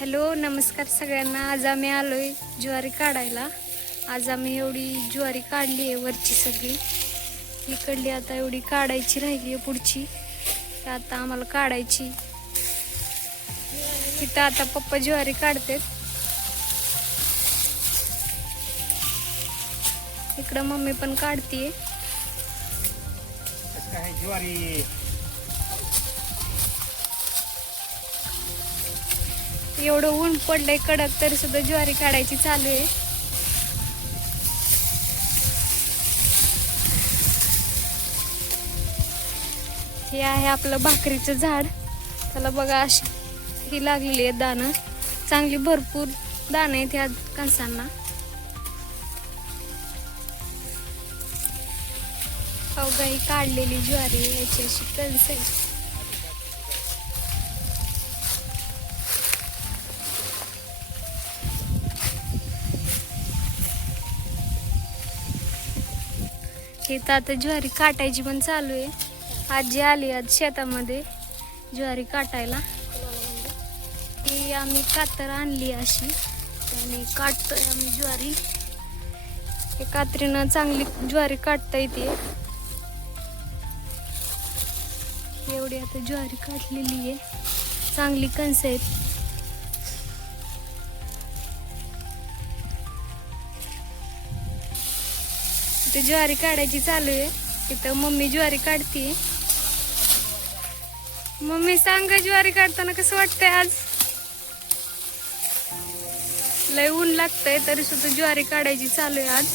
Hello नमस्कार सगळ्यांना. आज आम्ही आलोय ज्वारी काढायला. आज आम्ही एवढी ज्वारी काढली आहे वरची सगळी. इकडली आता एवढी काढायची राहिली आहे पुढची. आता आम्हाला काढायची. इथं आता पप्पा ज्वारी काढतात. इकडं मम्मी पण काढतीये. ज्वारी एवढं ऊन पडलंय कडक तरी सुद्धा ज्वारी काढायची चालू आहे. हे आहे आपलं भाकरीचं झाड. त्याला बघा अशी ही लागलेली आहे दाणं. चांगली भरपूर दाणं आहेत ह्या कणसांना. अवघा ही काढलेली ज्वारी याची अशी कणस आहे. इथं आता ज्वारी काटायची पण चालू आहे. आजी आली आज शेतामध्ये ज्वारी काटायला. ती आम्ही कातर आणली अशी आणि काटतोय आम्ही ज्वारी. हे कात्रीनं चांगली ज्वारी काटता येते. एवढी आता ज्वारी काटलेली आहे. चांगली कणस आहेत. इथे ज्वारी काढायची चालू आहे. इथं मम्मी ज्वारी काढतीये. मम्मी सांग ज्वारी काढताना कसं वाटतंय आज? लय ऊन लागतंय तरी सुद्धा ज्वारी काढायची चालू आहे आज.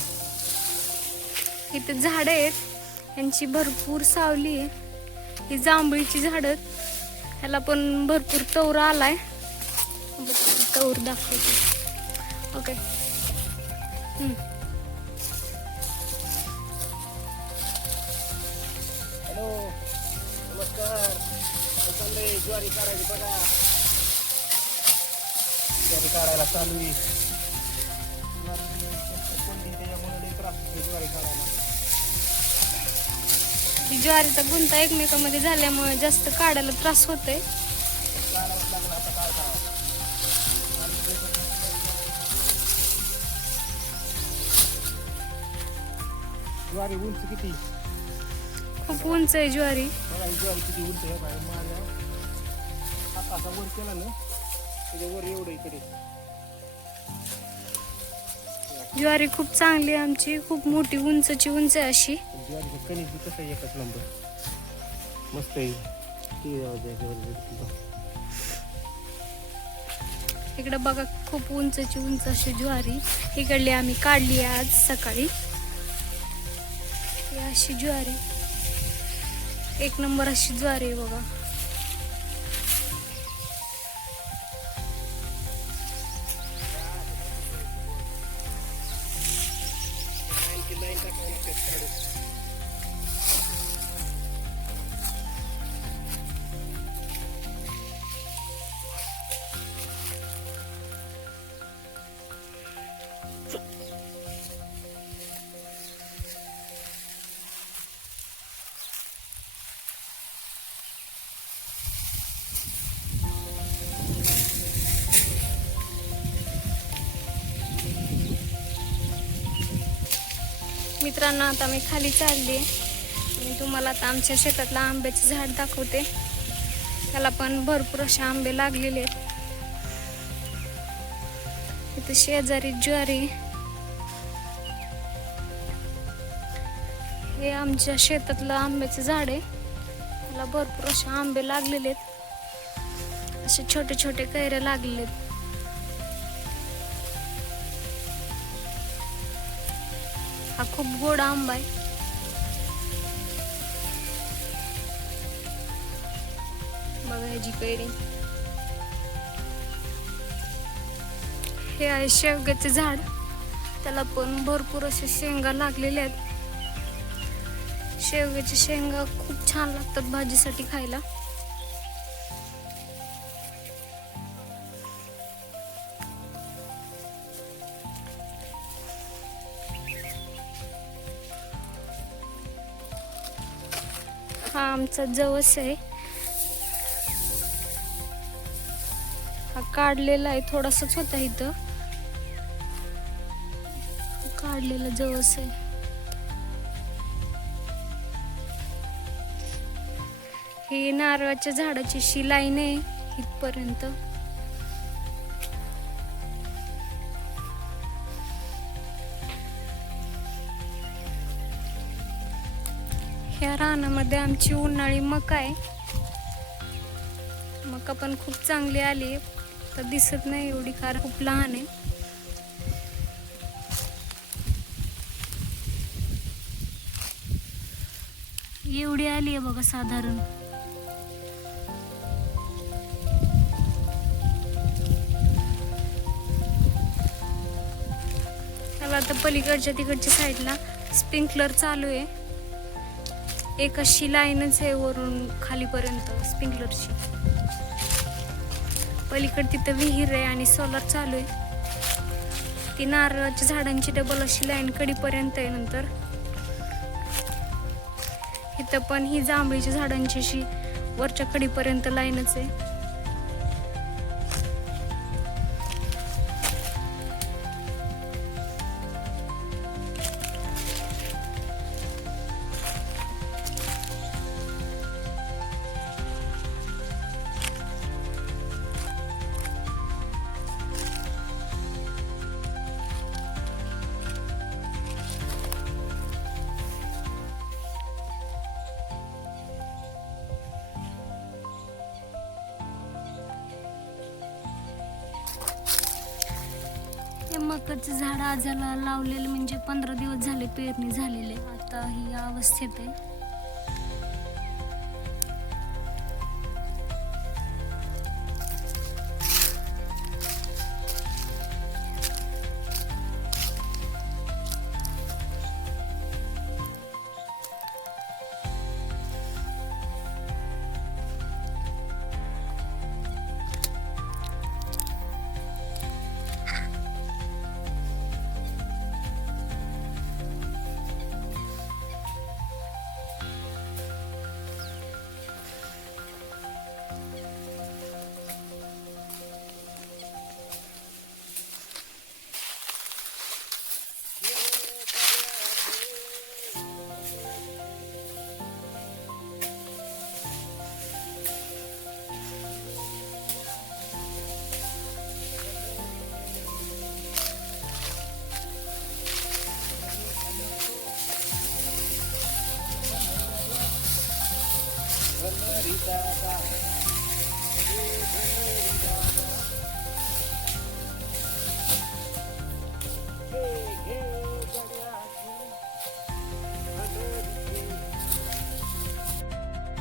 इथं झाड आहेत यांची भरपूर सावली आहे. ही जांभळीची झाड, ह्याला पण भरपूर तौर आलाय. तौर दाखवते. ओके हॅलो नमस्कार. चाललंय ज्वारी काढायची बघा. ज्वारी काढायला चालू आहे. त्याच्यामुळे त्रास होतो ज्वारी काढायला. ज्वारीचा गुंता एकमेकांमध्ये झाल्यामुळे जास्त काढायला त्रास होतोय. काढावंच लागलं आता काय करावं. ज्वारी उंच किती? खूप उंच आहे ज्वारी. बघा ही ज्वारी किती उंच आहे. बाहेर माझ्या हाताचा वर केला ना त्याच्या वर एवढं इकडे. ज्वारी खूप चांगली आहे आमची. खूप मोठी उंचची उंच आहे अशी. ज्वारीचं कणिक बी कसं एकच नंबर मस्त आहे. इकडे बघा खूप उंचची उंच अशी ज्वारी. इकडली आम्ही काढली आहे आज सकाळी. ही अशी ज्वारी एक नंबर अशी ज्वारी आहे बघा. मित्रांनो आता मी खाली चालली. मी तुम्हाला आता आमच्या शेतातलं आंब्याचं झाड दाखवते. त्याला पण भरपूर असे आंबे लागलेले आहेत. इथे शेजारी ज्वारी. हे आमच्या शेतातलं आंब्याचं झाड आहे. त्याला भरपूर असे आंबे लागलेले आहेत. असे छोटे छोटे कैऱ्या लागलेले आहेत. हा खूप गोड आंबा आहे. बघा ह्याची कैरी. हे आहे शेवग्याचे झाड. त्याला पण भरपूर असे शेंगा लागलेले आहेत. शेवग्याच्या शेंगा खूप छान लागतात भाजीसाठी खायला. हा आमचा जवस आहे. हा काढलेला आहे, थोडासाच होता इथं काढलेला जवस आहे. ही नारळाच्या झाडाची अशी लाईन आहे इथपर्यंत. ह्या रानामध्ये आमची उन्हाळी मका आहे. मका पण खूप चांगली आली, तर दिसत नाही एवढी कारण खूप लहान आहे. एवढी आली आहे बघा साधारण. त्याला आता पलीकडच्या तिकडच्या साईडला स्प्रिंकलर चालू आहे. एक अशी लाईनच आहे वरून खालीपर्यंत स्प्रिंकलरची. पलीकडे तिथं विहीर आहे आणि सोलर चालू आहे. ती नारळाच्या झाडांची डबल अशी लाईन कडीपर्यंत आहे. नंतर इथं पण ही जांभळीच्या झाडांची अशी वरच्या कडीपर्यंत लाईनच आहे. मकाचं झाड आजाला लावलेलं म्हणजे 15 दिवस झाले पेरणी झालेले. आता ही अवस्थेत आहे.